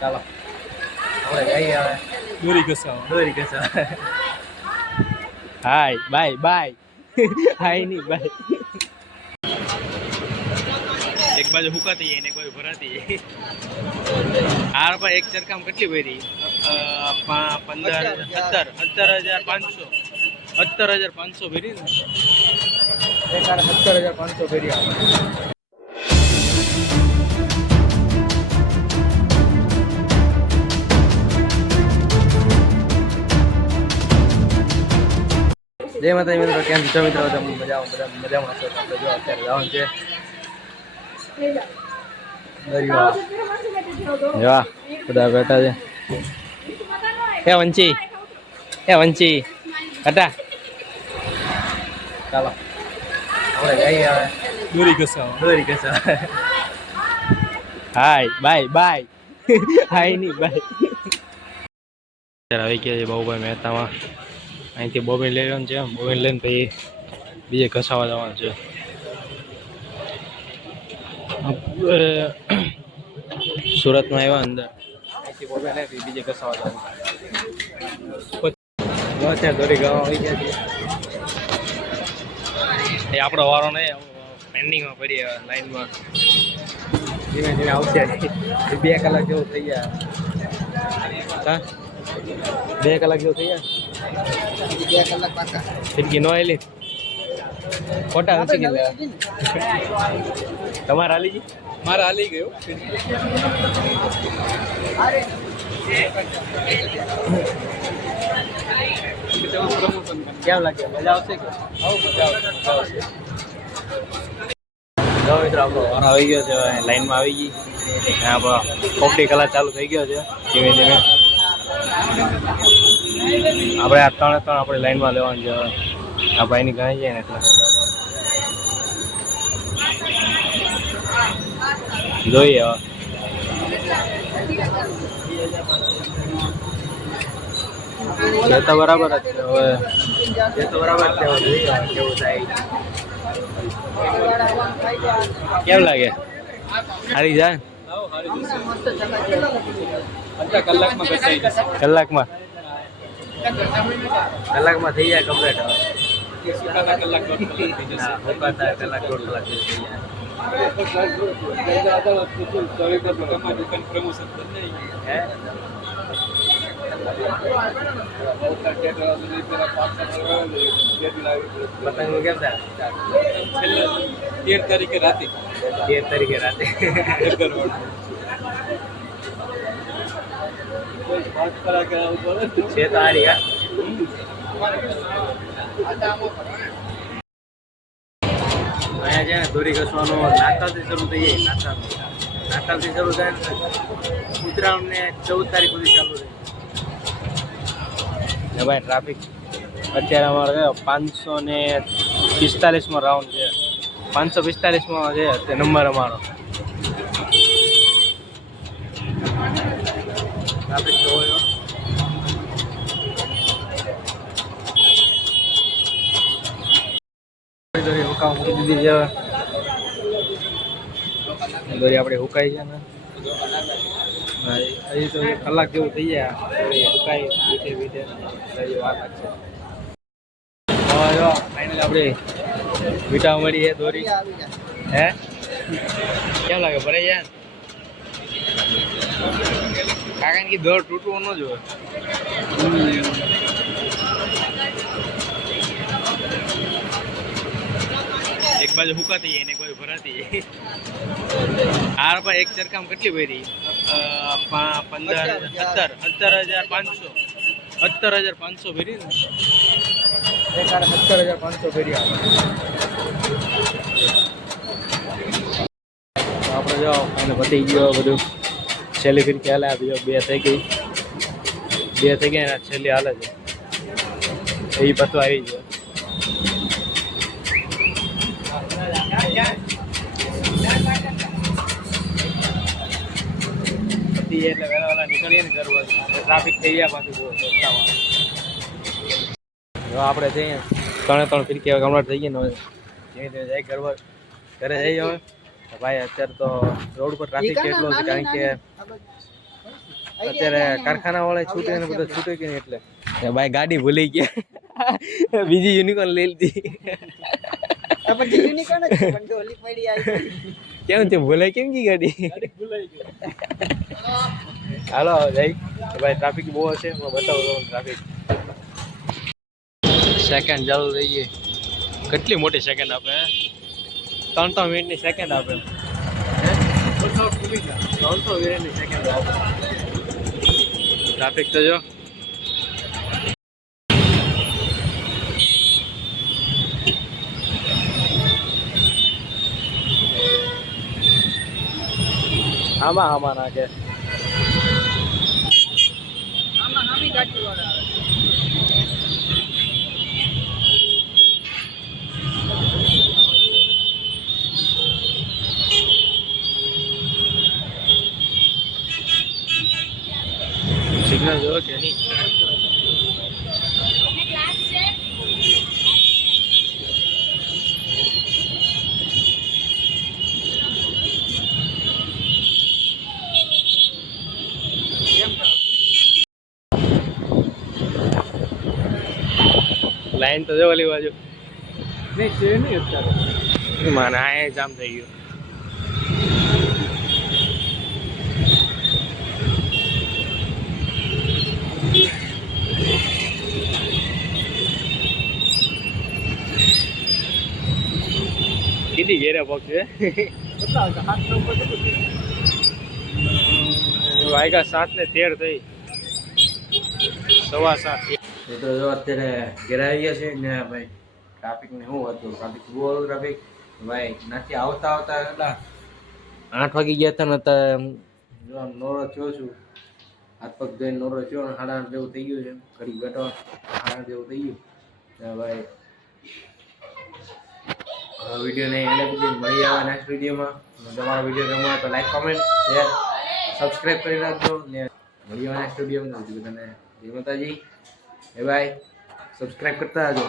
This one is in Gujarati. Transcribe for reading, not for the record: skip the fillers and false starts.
ચાલો આપણે જઈએ હવે દોરી ઘસાવા. હાય બાય બાય. હાય નહીં બાય. એક બાજુ હુકાતી જાય ને એક બાજુ ભરાતી જાય. હાર પર એક ચરકામ કેટલી ભરી? 17,500 ભરી ને એક 17,500 ભરી આવે. જય માતાજી મિત્રો, કેમ છો મિત્રો? મજામાં છો? આપણે જો અત્યારે જવાનું છે દરિયા. જોવા બધા બેઠા છે. એ વંચી હટા. ચાલો આપણે જઈએ હવે દોરી ઘસાવા. હાય બાય. હાય નહીં બાય. આવી ગયા છે બાબુભાઈ મહેતામાં. અહીંથી બોબીન લઈ લેવાનું છે. બોબીન લઈને પછી બીજે ઘસાવા જવાનું છે. સુરતમાં આવ્યા અંદર અહીંથી બોબીન લઈ બીજે ઘસાવા જવાનું. અત્યારે દોરી ગાવા આવી ગયા છે. એ આપણો વારો નહીં, પેન્ડિંગમાં પડી લાઈનમાં. ધીમે ધીમે આવશે. 2 કલાક જેવું થઈ ગયા. 2 કલાક જેવું થઈ ગયા. 2 કલાક પાકા ફિરકી નો આવેલી. ખોટા નથી ગયેલા તમારે હાલી ગઈ? મારે હાલી ગયો. કેમ લાગે? મજા આવશે કે? મજા આવશે. મિત્રો આપણો વારો આવી ગયો છે. લાઈનમાં આવી ગઈ. આપણો પોપટી કલાક ચાલુ થઈ ગયો છે. ધીમે ધીમે આપણે આ 3 આપણે લાઈનમાં લેવાનું છે. આ ભાઈની ગણાઈ જાય ને એટલે જોઈએ હવે. એ તો બરાબર જ છે. હવે એ તો બરાબર છે. હવે જોઈએ કેવું થાય. કેમ લાગે? હારી જાય? કલાકમાં થઈ જાય કમ્પ્લીટ. કલાક 1.5 કલાક થઈ જાય. પતંગ કેમ થાય? 13 તારીખે રાતે છે તો હારી. અહીંયા છે ને દોરી ઘસવાનો નાતાલથી શરૂ થઈ જાય. નાતાલથી શરૂ થાય ને ઉત્તરાયણ ને 14 તારીખ સુધી ચાલુ રહે. ભાઈ ટ્રાફિક અત્યારે અમારે 545માં રાઉન્ડ છે. 545માં છે તે નંબર અમારો. ટ્રાફિક તો હોય. દોરી હુકાવા મૂકી દીધી છે. દોરી આપણે હુકાઈ છે ને હજી તો 1 કલાક જેવું થઈ જાય. દોરી હુકાઈ બીઠે વાર લાગશે. ફાઇનલ આપણે વીટા મળી છે દોરી. હે કેમ લાગે? ભરાઈ જાય કાકા ની દોર તૂટવો ન જોઈએ. એક બાજુ હુકાતી જાય ને એક બાજુ ભરાતી જાય. હાર પર એક ચરકામ કેટલી ભરી? 17,500 ભરી ને એક 17,500 ભરી આવે. આપણે જો અને પતી ગયો બધું. છેલ્લી ફિરકી હાલે. બીજો 2 થઈ ગઈ. 2 થઈ ગયા. છેલ્લી હાલે છે. એ પતવા આવી ગયો. એટલે વહેલા નીકળીએ ને કરવા ટ્રાફિક થઈ ગયા પાછું બહુ રસ્તામાં. જો આપણે જઈએ 3 ફિરકી હવે કમ્પ્લીટ થઈ ગઈ ને ધીમે ધીમે જાય ઘરે જઈએ હવે. ભાઈ અત્યારે તો રોડ પર ટ્રાફિક કેટલો છે કારણ કે અત્યારે કારખાના વાળા છૂટે ને બધા છૂટે કે નહીં એટલે ભાઈ ગાડી ભૂલી ગયા બીજી યુનિકોર્ન લઈ લીધી કેમ છે ભૂલાઈ કેમ કી ગાડી હાલો જઈ ભાઈ ટ્રાફિક બહુ હશે હું બતાવું તમને ટ્રાફિક સેકન્ડ ચાલુ થઈ ગઈ કેટલી મોટી સેકન્ડ આપે 3 મિનિટની સેકન્ડ આપે 300 મિનિટની સેકન્ડ આપે ટ્રાફિક તો જો આમાં નાખે સિગ્નલ જો કે નહીં લાઈન તો જો ઓલી બાજુ નહીં છે નહીં અત્યારે મારે આ જામ થઈ ગયું કીધી ઘેરે પગ છે વાગ્યા 7:13 થઈ 7:15 તો જો અત્યારે ઘેર આવી ગયા છે ને ભાઈ ટ્રાફિક ને શું હતું ટ્રાફિક બહુ હતું ટ્રાફિક ભાઈ નાથી આવતા એટલા 8 વાગી ગયા હતા ને જો નોરો થયો છું હાથ પગ ધોઈને નોરો થયો ને 8:30 જેવું થઈ ગયું છે ઘડી બેઠો 8:30 જેવું થઈ ગયું ભાઈ વિડીયો નહીં એને પછી મળી આવે નેક્સ્ટ વિડીયોમાં તમારો વિડીયો ગમે તો લાઈક કોમેન્ટ શેર સબસ્ક્રાઈબ કરી રાખજો ને મળી આવે નેક્સ્ટ વિડીયોમાં બધાને જય માતાજી બાય સબસ્ક્રાઈબ કરતા રહેજો